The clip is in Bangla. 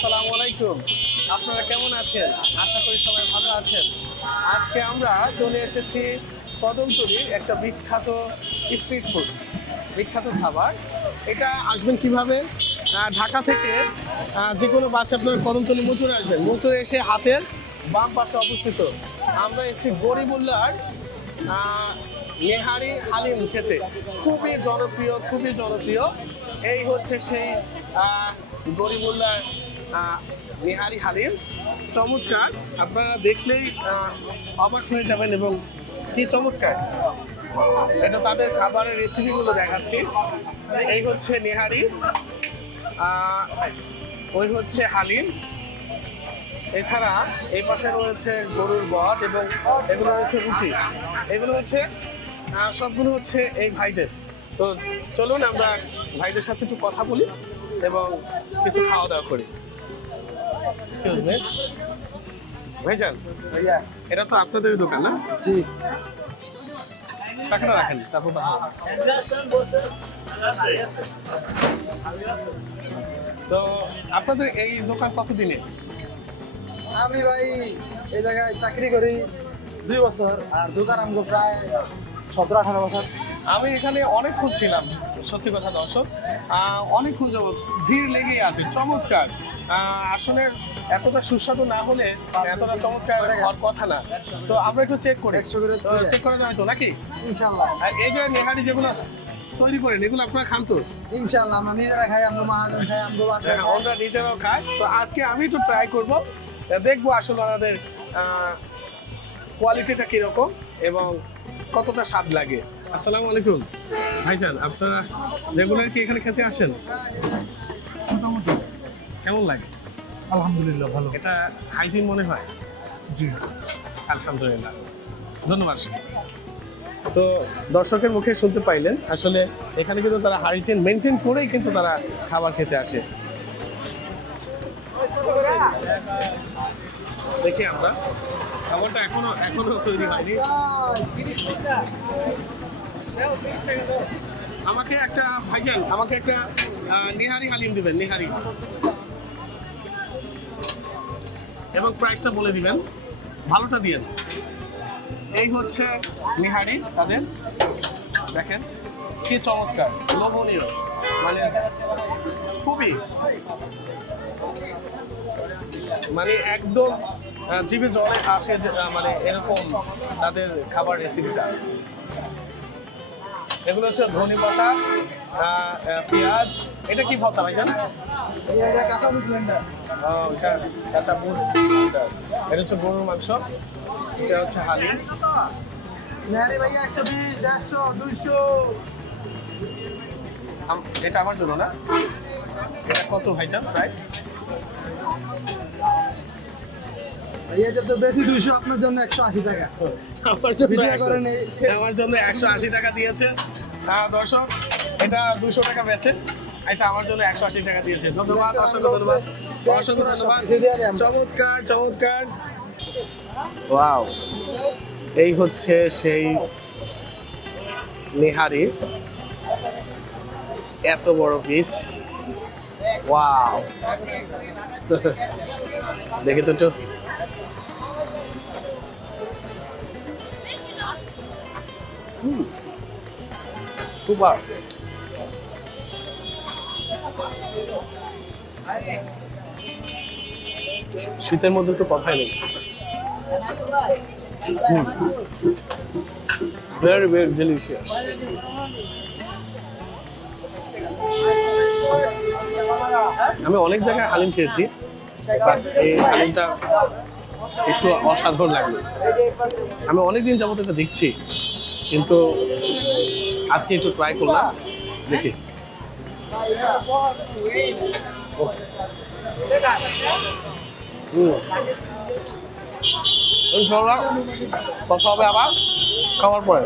আসসালামু আলাইকুম। আপনারা কেমন আছেন? আশা করি সবাই ভালো আছেন। আজকে আমরা চলে এসেছি কদমতলির একটা বিখ্যাত স্ট্রিট ফুড বিখ্যাত খাবার। এটা আসবেন কীভাবে? ঢাকা থেকে যে কোনো বাচ্চা আপনার কদমতলি মুচুরে আসবেন। মুচুরে এসে হাতের বাম পাশে অবস্থিত। আমরা এসেছি গরিবুল্লার নেহারি হালিম খেতে। খুবই জনপ্রিয় খুবই জনপ্রিয়। এই হচ্ছে সেই আহ, নেহারি হালিম। চমৎকার। আপনারা দেখলেই অবাক হয়ে যাবেন এবং কি চমৎকার। এটা তাদের খাবারের রেসিপিগুলো দেখাচ্ছি। এই হচ্ছে নেহারি ওই হচ্ছে হালিম। এছাড়া এই পাশে রয়েছে গরুর বট এবং এগুলো রয়েছে রুটি। এগুলো হচ্ছে সবগুলো হচ্ছে এই ভাইদের। তো চলুন আমরা ভাইদের সাথে একটু কথা বলি এবং কিছু খাওয়া দাওয়া করি। ভাইজান ভাইয়া। এটা তো আপনাদের দোকান না? জি। টাকাটা রাখেন তারপর। তো আপনাদের এই দোকান কতদিনের আমি ভাই এই জায়গায় চাকরি করি দুই বছর আর দোকান আমাকে প্রায় সতেরো আঠারো বছর। আমি এখানে অনেক খুঁজছিলাম সত্যি কথা দর্শক। আহ, অনেক খুঁজে ভিড় লেগেই আছে চমৎকার। আসলে এতটা সুস্বাদু না হলে এতটা চমৎকার হওয়ার কথা না। তো আমরা একটু চেক করি। চেক করা যায় তো নাকি? ইনশাল্লাহ এই যে নেহারি যেগুলো তৈরি করেন এগুলো আপনারা খান তো? ইনশাল্লাহ আমরা নিজেরা খাই আমরা মা খাই আমরা হ্যাঁ, আমরা নিজেরাও খাই তো আজকে আমি একটু ট্রাই করব। দেখব আসলে ওনাদের কোয়ালিটিটা কীরকম এবং কতটা স্বাদ লাগে। আসসালামু আলাইকুম। ভাইজান আপনারা রেগুলার কি এখানে খেতে আসেন? মোটামুটি। কেমন লাগে? আলহামদুলিল্লাহ ভালো। এটা হাইজিন মনে হয়? জি। আলহামদুলিল্লাহ। ধন্যবাদ তো দর্শকের মুখে শুনতে পাইলেন আসলে এখানে কিন্তু তারা হাইজিন মেনটেন করেই কিন্তু তারা খাবার খেতে আসে। দেখি আমরা। খাবারটা এখনও এখনও তৈরি হয়নি। আমাকে একটা ভাইজান, আমাকে একটা নিহারি হালিম দিবেন, নিহারি। এবং প্রাইসটা বলে দিবেন। ভালোটা দিয়েন। এই হচ্ছে নিহারি, তাদের। দেখেন, কি চমৎকার। লোভনীয়। মানে খুবই। মানে একদম জিভে জলে আসে মানে এরকম তাদের খাবার রেসিপিটা এগুলো হচ্ছে ধনে পাতা পেঁয়াজ। এটা কি ভর্তা ভাই জানেন কাঁচা ব্লেন্ডার এটা হচ্ছে গরুর মাংস, এটা হচ্ছে নেহারি ভাইয়া একশো বিশ দেড়শো এটা আমার জন্য না? এটা কত ভাইজান প্রাইস এটা তো বেশি দুইশো আপনার জন্য একশো আশি টাকা। আমার জন্য ভিডিও করেন এই। আমার জন্য একশো আশি টাকা দিয়েছে। হ্যাঁ দর্শক এটা দুশো টাকা বেচে এটা আমার জন্য একশো আশি টাকা দিয়েছে। ধন্যবাদ অসংখ্য ধন্যবাদ অসংখ্য ধন্যবাদ। চমৎকার চমৎকার। ওয়াও। এই হচ্ছে সেই নেহারি। এত বড় বীজ। ওয়াও। দেখে তো একটু হুম সুপার শীতের মধ্যে তো কথাই নেই ভেরি ভেরি ডেলিশিয়াস আমি অনেক জায়গায় হালিম খেয়েছি এই হালিমটা একটু অসাধারণ লাগল। আমি অনেকদিন যাবত এটা দেখছি। কিন্তু আজকে একটু ট্রাই করলাম দেখি। কথা হবে আবার খাওয়ার পরে।